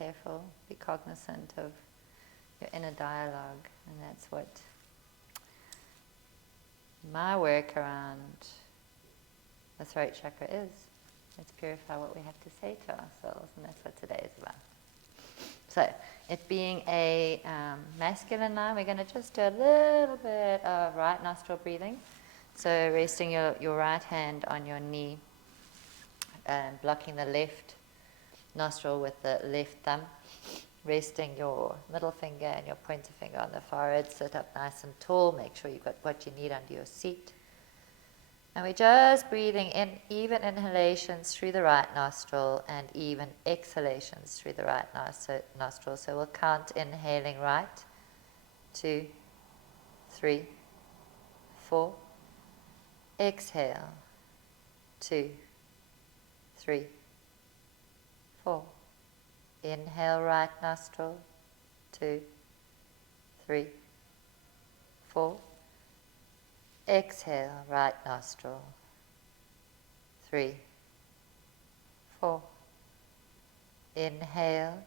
careful, be cognizant of your inner dialogue, and that's what my work around the throat chakra is. Let's purify what we have to say to ourselves, and that's what today is about. So, it being a masculine line, we're going to just do a little bit of right nostril breathing. So, resting your right hand on your knee, blocking the left nostril with the left thumb, resting your middle finger and your pointer finger on the forehead. Sit up nice and tall, make sure you've got what you need under your seat. And we're just breathing in even inhalations through the right nostril and even exhalations through the right nostril. So we'll count inhaling right, 2, 3, 4. Exhale, 2, 3, 4. Inhale right nostril, 2, 3, 4. Exhale, right nostril, 3, 4. Inhale,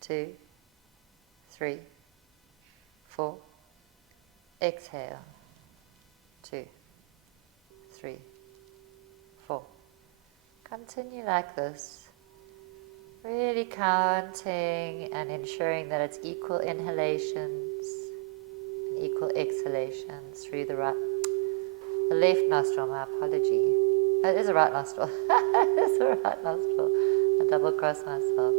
2, 3, 4. Exhale, 2, 3, 4. Continue like this, really counting and ensuring that it's equal inhalations equal exhalations through the left nostril, my apology. It is a right nostril. It is a right nostril. I double cross myself.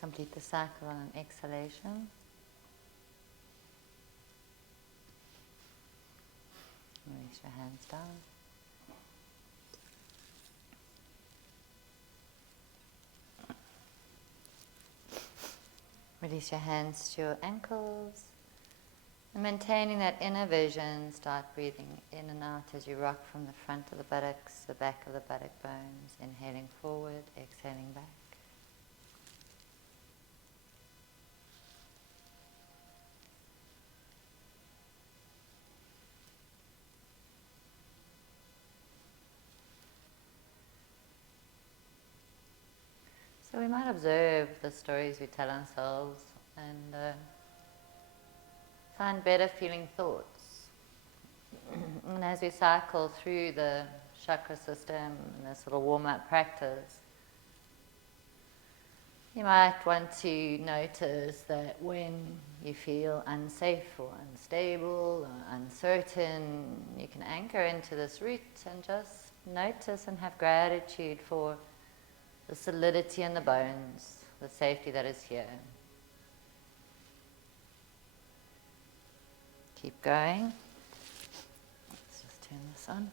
Complete the cycle on an exhalation. Release your hands down. Release your hands to your ankles. And maintaining that inner vision, start breathing in and out as you rock from the front of the buttocks, the back of the buttock bones, inhaling forward, exhaling back. So we might observe the stories we tell ourselves and find better feeling thoughts. And as we cycle through the chakra system in this little warm-up practice, you might want to notice that when you feel unsafe or unstable or uncertain, you can anchor into this root and just notice and have gratitude for the solidity in the bones, the safety that is here. Keep going. Let's just turn this on.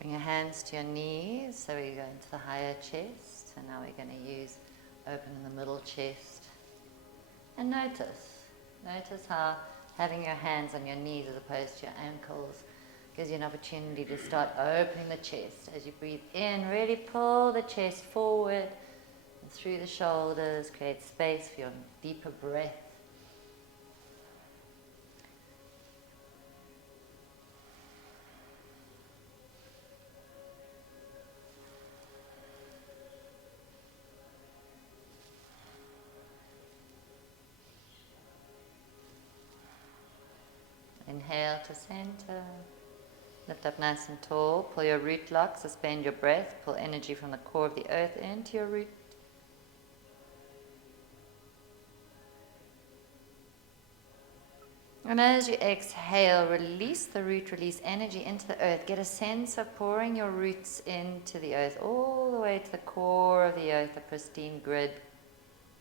Bring your hands to your knees, so we go into the higher chest, and now we're going to use opening the middle chest. And notice how having your hands on your knees as opposed to your ankles gives you an opportunity to start opening the chest. As you breathe in, really pull the chest forward and through the shoulders, create space for your deeper breath. Inhale to center. Lift up nice and tall. Pull your root lock. Suspend your breath. Pull energy from the core of the earth into your root. And as you exhale, release the root, release energy into the earth. Get a sense of pouring your roots into the earth, all the way to the core of the earth, a pristine grid.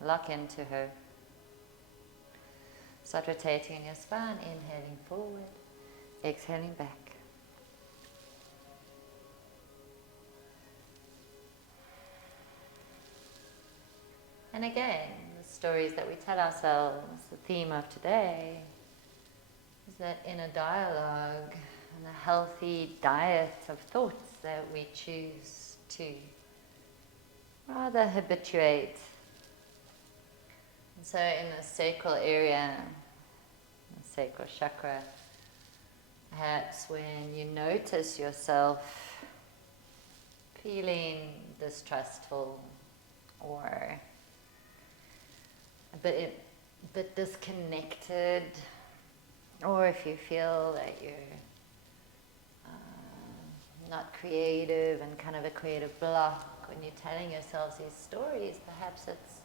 Lock into her. Start rotating in your spine, inhaling forward, exhaling back. And again, the stories that we tell ourselves, the theme of today, is that inner dialogue and a healthy diet of thoughts that we choose to rather habituate. And so in the sacral area, the sacral chakra, perhaps when you notice yourself feeling distrustful or a bit disconnected, or if you feel that you're not creative and kind of a creative block when you're telling yourselves these stories, perhaps it's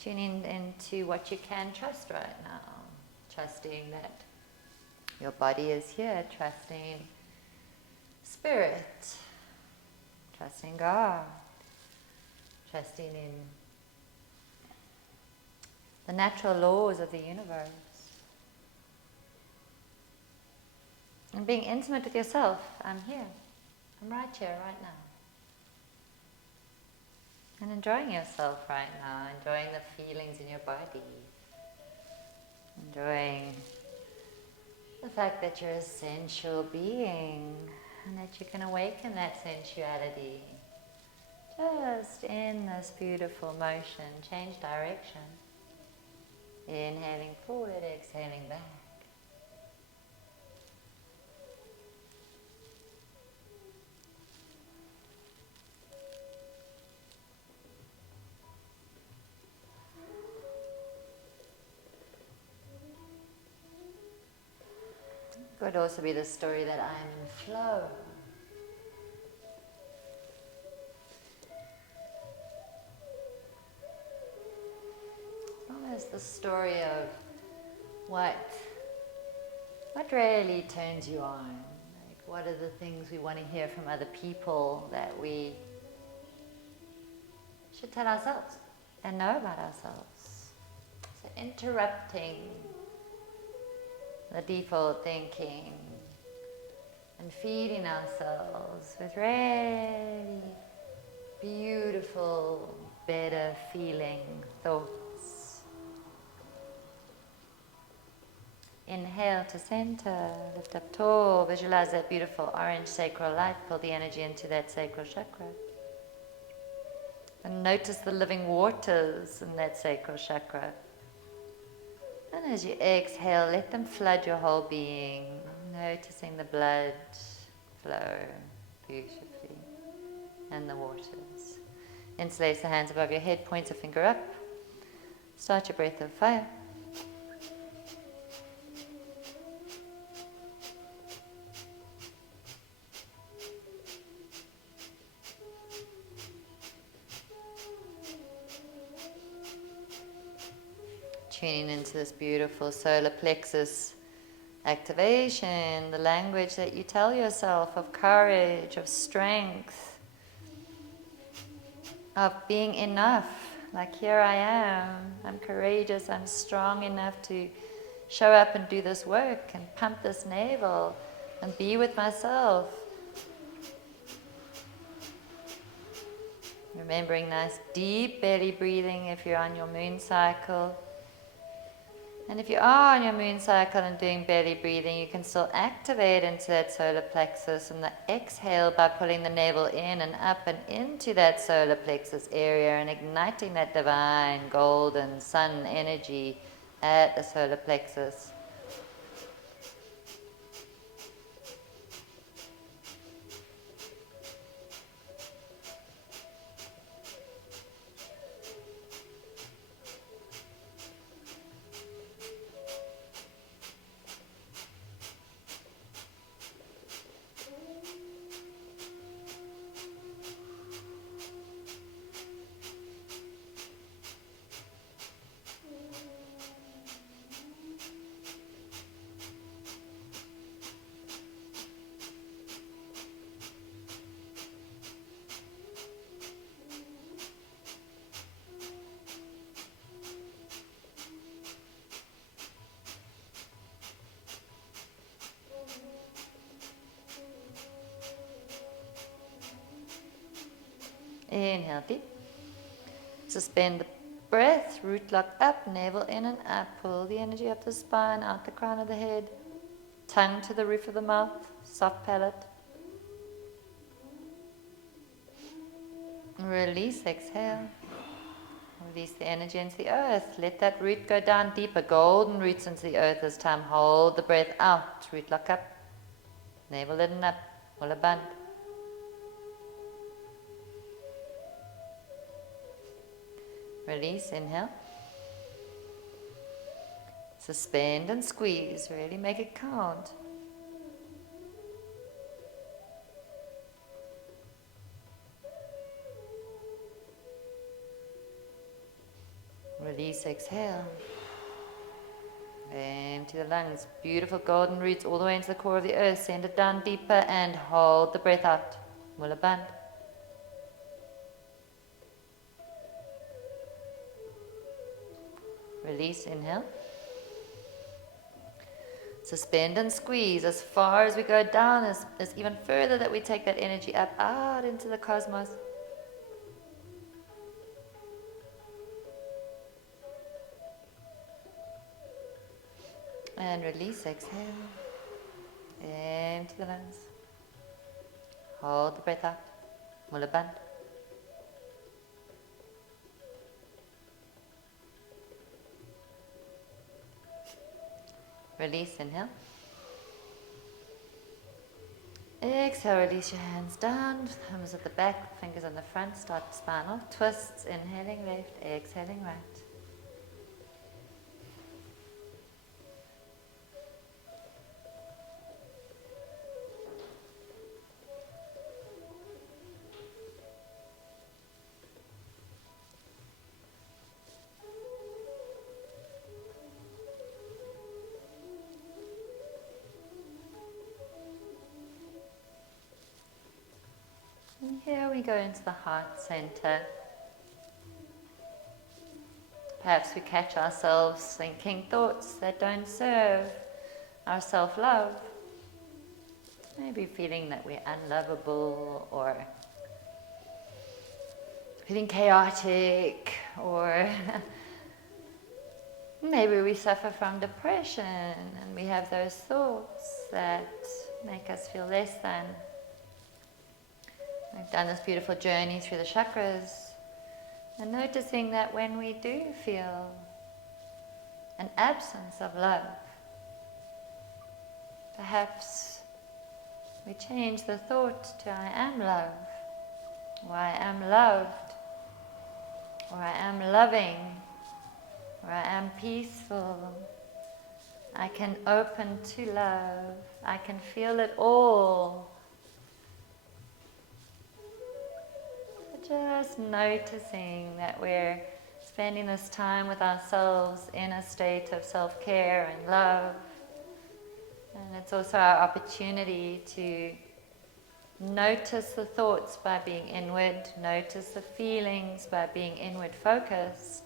tuning into what you can trust right now. Trusting that your body is here, trusting spirit, trusting God, trusting in the natural laws of the universe. And being intimate with yourself. I'm here. I'm right here, right now. And enjoying yourself right now, enjoying the feelings in your body, enjoying the fact that you're a sensual being and that you can awaken that sensuality just in this beautiful motion. Change direction. Inhaling forward, exhaling back. Could also be the story that I'm in flow. Almost the story of what really turns you on. Like, what are the things we want to hear from other people that we should tell ourselves and know about ourselves. So interrupting the default thinking and feeding ourselves with really beautiful, better feeling thoughts. Inhale to center, lift up tall, visualize that beautiful orange sacral light, pull the energy into that sacral chakra. And notice the living waters in that sacral chakra. And as you exhale, let them flood your whole being, noticing the blood flow beautifully. And the waters. Interlace the hands above your head, point a finger up. Start your breath of fire. Tuning into this beautiful solar plexus activation, the language that you tell yourself of courage, of strength, of being enough. Like, here I am, I'm courageous, I'm strong enough to show up and do this work and pump this navel and be with myself. Remembering nice deep belly breathing if you're on your moon cycle. And if you are on your moon cycle and doing belly breathing, you can still activate into that solar plexus, and the exhale by pulling the navel in and up and into that solar plexus area and igniting that divine golden sun energy at the solar plexus. Inhale deep. Suspend the breath, root lock up, navel in and up. Pull the energy up the spine, out the crown of the head. Tongue to the roof of the mouth, soft palate. Release, exhale. Release the energy into the earth. Let that root go down deeper. Golden roots into the earth this time. Hold the breath out. Root lock up. Navel in and up. Walla band. Release, inhale. Suspend and squeeze. Really make it count. Release, exhale. Empty the lungs. Beautiful golden roots all the way into the core of the earth. Send it down deeper and hold the breath out. Walla band. Release, inhale. Suspend and squeeze as far as we go down, as even further that we take that energy up, out into the cosmos. And release, exhale. Empty the lungs. Hold the breath out. Walla band. Release, inhale. Exhale, release your hands down, thumbs at the back, fingers on the front, start spinal twists, inhaling left, exhaling right. And here we go into the heart center. Perhaps we catch ourselves thinking thoughts that don't serve our self-love. Maybe feeling that we're unlovable, or feeling chaotic, or maybe we suffer from depression and we have those thoughts that make us feel less than. We've done this beautiful journey through the chakras and noticing that when we do feel an absence of love, perhaps we change the thought to I am love, or I am loved, or I am loving, or I am peaceful. I can open to love. I can feel it all. Just noticing that we're spending this time with ourselves in a state of self-care and love. And it's also our opportunity to notice the thoughts by being inward, notice the feelings by being inward focused.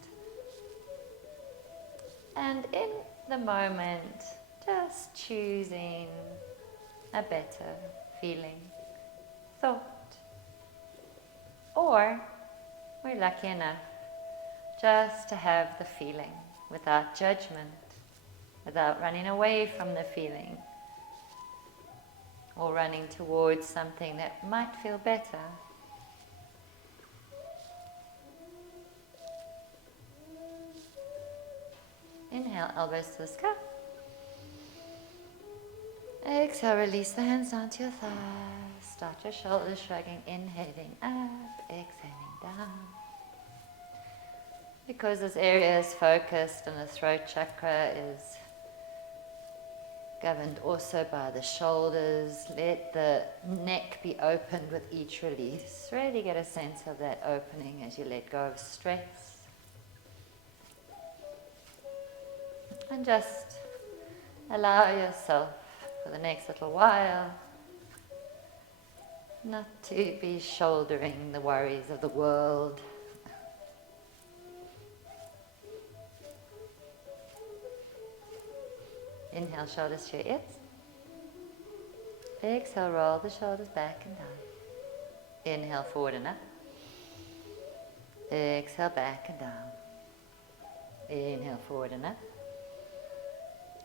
And in the moment, just choosing a better feeling, thought. Or we're lucky enough just to have the feeling without judgment, without running away from the feeling or running towards something that might feel better. Inhale, elbows to the sky. Exhale, release the hands down to your thighs. Start your shoulders shrugging, inhaling up, exhaling down. Because this area is focused and the throat chakra is governed also by the shoulders, let the neck be opened with each release. Really get a sense of that opening as you let go of stress. And just allow yourself for the next little while not to be shouldering the worries of the world. Inhale, shoulders to your ears. Exhale, roll the shoulders back and down. Inhale, forward and up. Exhale, back and down. Inhale, forward and up.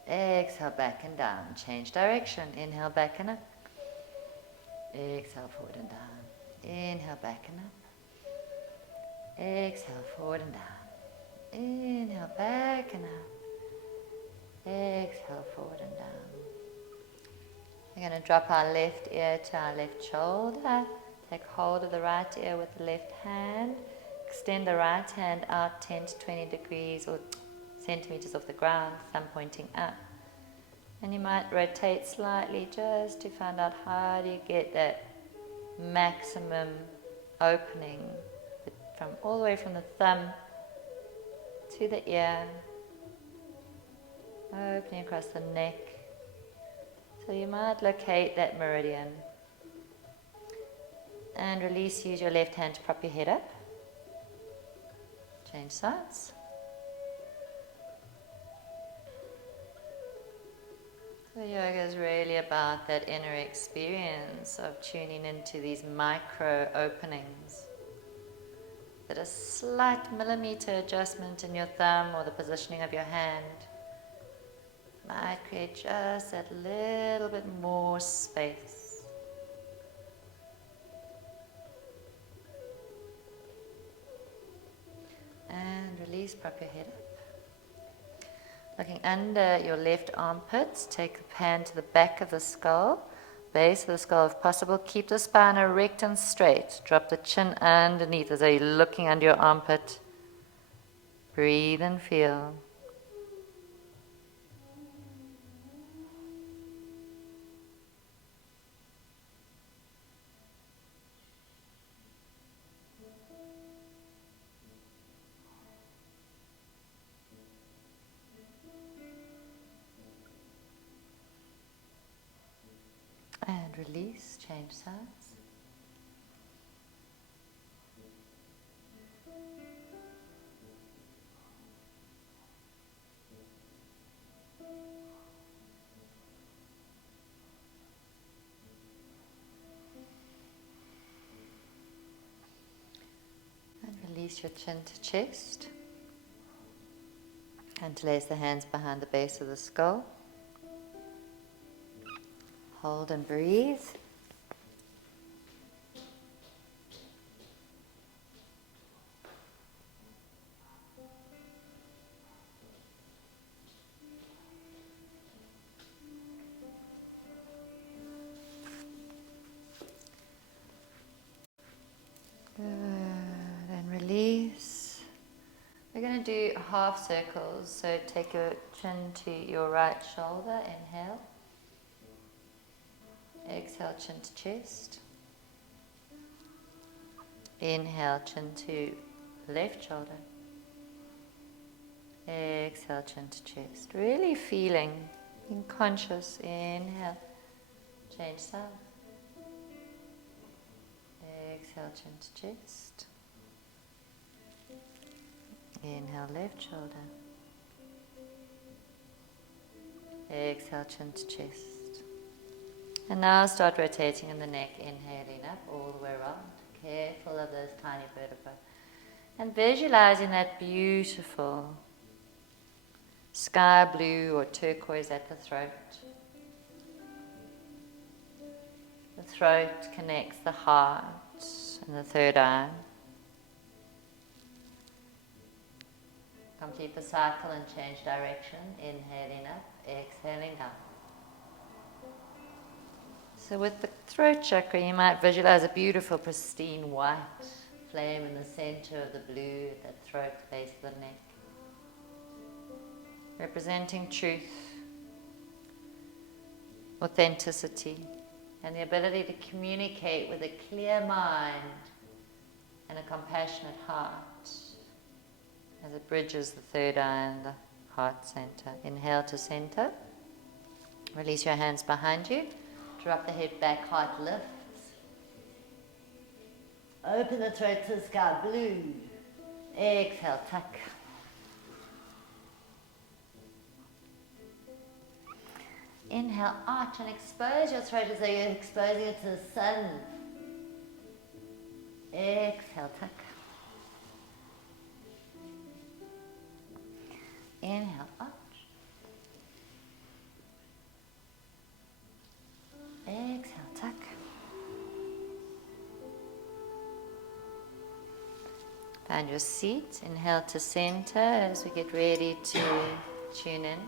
Exhale, back and down. Change direction. Inhale, back and up. Exhale, forward and down. Inhale, back and up. Exhale, forward and down. Inhale, back and up. Exhale, forward and down. We're going to drop our left ear to our left shoulder. Take hold of the right ear with the left hand. Extend the right hand out 10 to 20 degrees or centimeters off the ground, thumb pointing up. And you might rotate slightly just to find out how do you get that maximum opening from all the way from the thumb to the ear, opening across the neck. So you might locate that meridian and release. Use your left hand to prop your head up. Change sides. So yoga is really about that inner experience of tuning into these micro openings. That a slight millimeter adjustment in your thumb or the positioning of your hand might create just that little bit more space. And release, prop your head up. Looking under your left armpit, take the hand to the back of the skull, base of the skull if possible. Keep the spine erect and straight. Drop the chin underneath as though you're looking under your armpit. Breathe and feel. And release, change sides. And release your chin to chest. And place the hands behind the base of the skull. Hold and breathe. do half circles. So take your chin to your right shoulder, inhale. Exhale, chin to chest. Inhale, chin to left shoulder. Exhale, chin to chest. Really feeling, being conscious. Inhale, change side. Exhale, chin to chest. Inhale, left shoulder. Exhale, chin to chest. And now start rotating in the neck, inhaling up all the way around. Careful of those tiny vertebrae. And visualizing that beautiful sky blue or turquoise at the throat. The throat connects the heart and the third eye. Complete the cycle and change direction. Inhaling up, exhaling down. So with the throat chakra, you might visualize a beautiful, pristine white flame in the center of the blue at that throat, base of the neck. Representing truth, authenticity, and the ability to communicate with a clear mind and a compassionate heart as it bridges the third eye and the heart center. Inhale to center. Release your hands behind you. Drop the head back, heart lifts. Open the throat to the sky blue. Exhale, tuck. Inhale, arch and expose your throat as though you're exposing it to the sun. Exhale, tuck. Inhale, arch. Exhale, tuck. Find your seat. Inhale to center as we get ready to tune in.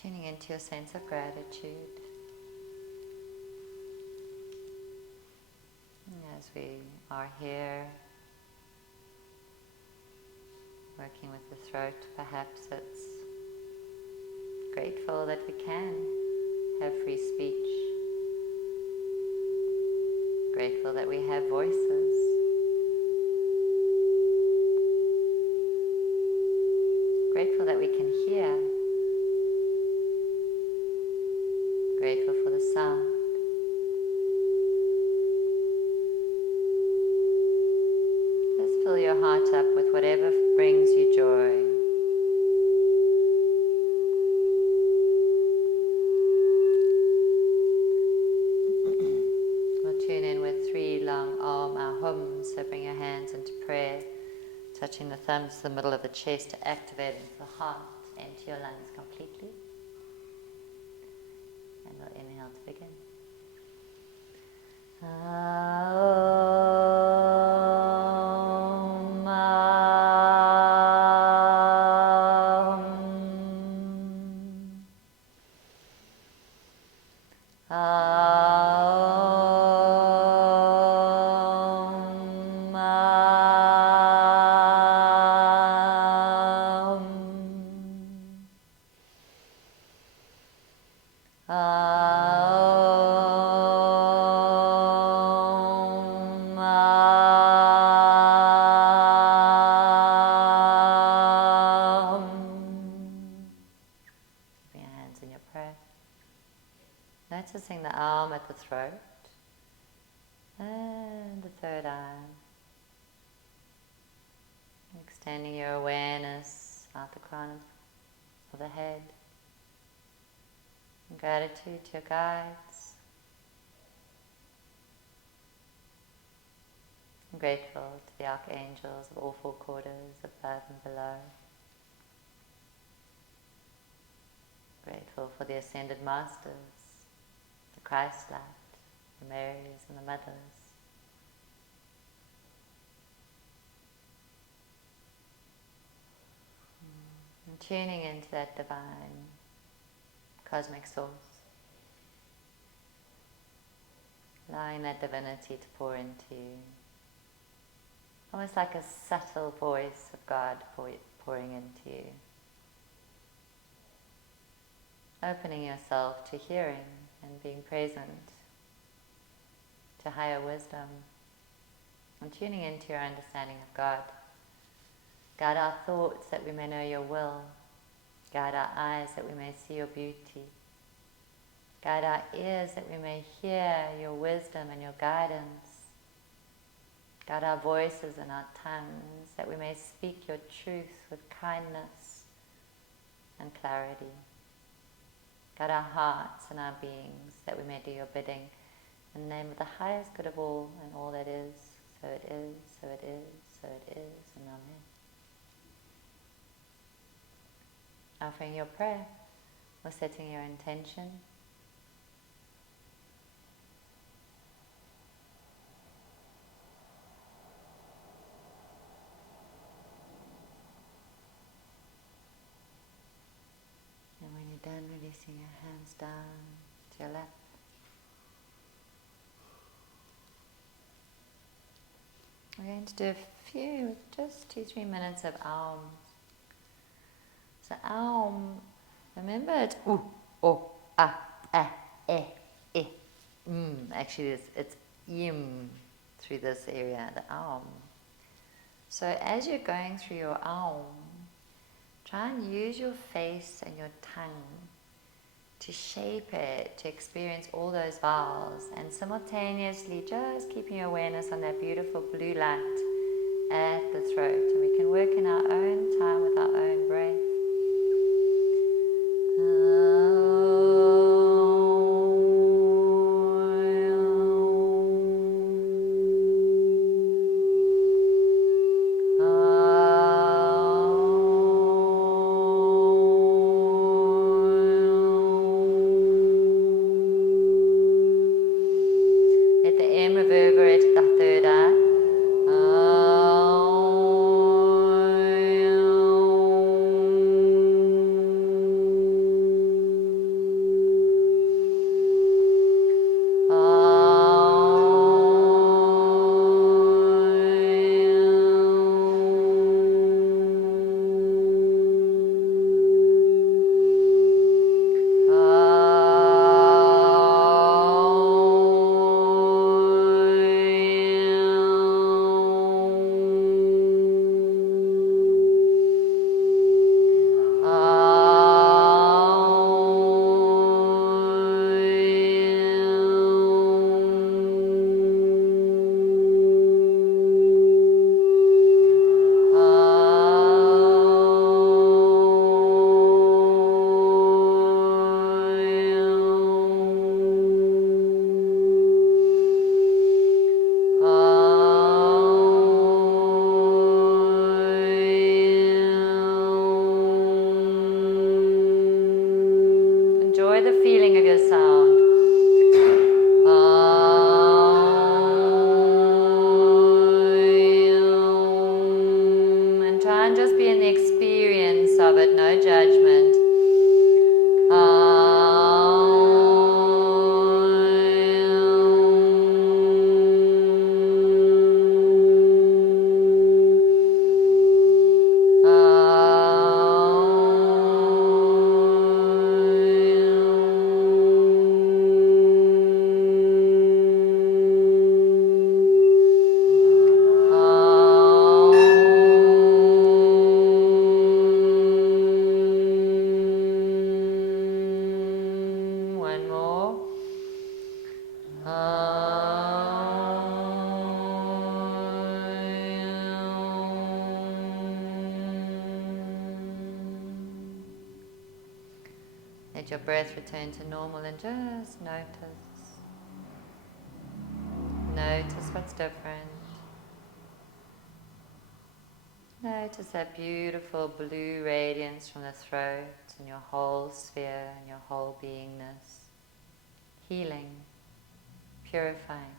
Tuning into your sense of gratitude. As we are here, working with the throat, perhaps it's grateful that we can have free speech. Grateful that we have voices. Grateful that we can hear. Grateful for the sound. Just fill your heart up with whatever brings you joy. We'll tune in with 3 long Om Ahums. So bring your hands into prayer, touching the thumbs to the middle of the chest to activate into the heart, empty your lungs completely. And we'll inhale to begin. Noticing the arm at the throat and the third eye. Extending your awareness out the crown of the head. And gratitude to your guides. I'm grateful to the archangels of all 4 quarters, above and below. Grateful for the ascended masters, the Christ light, the Marys and the mothers. And tuning into that divine cosmic source. Allowing that divinity to pour into you. Almost like a subtle voice of God pouring into you. Opening yourself to hearing and being present to higher wisdom and tuning into your understanding of God. Guide our thoughts that we may know your will. Guide our eyes that we may see your beauty. Guide our ears that we may hear your wisdom and your guidance. Guide our voices and our tongues that we may speak your truth with kindness and clarity. Guide our hearts and our beings that we may do your bidding in the name of the highest good of all and all that is. So it is, so it is, so it is, and Amen. Offering your prayer or setting your intention. And when you're done, releasing your hands down to your lap. We're going to do a few, just 2-3 minutes of Aum. So Aum, remember it's ooh, oh, ah, ah, eh, eh. Actually it's im through this area, the Aum. So as you're going through your Aum, try and use your face and your tongue to shape it, to experience all those vowels, and simultaneously just keeping your awareness on that beautiful blue light at the throat. And we can work in our own time with our own breath. Let your breath return to normal and just notice. Notice what's different. Notice that beautiful blue radiance from the throat and your whole sphere and your whole beingness. Healing, purifying.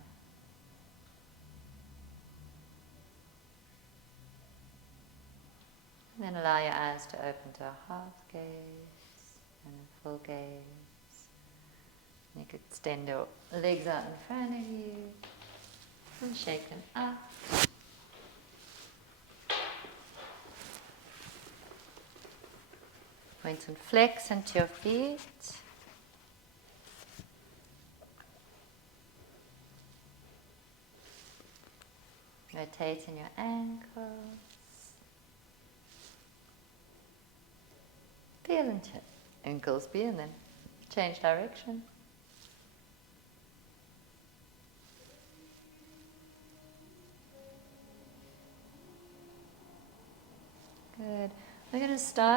And then allow your eyes to open to a heart gaze. and a full gaze. You could extend your legs out in front of you and shake them up. Point and flex into your feet. Rotating your ankles. Feel into ankles be and then change direction. Good. We're going to start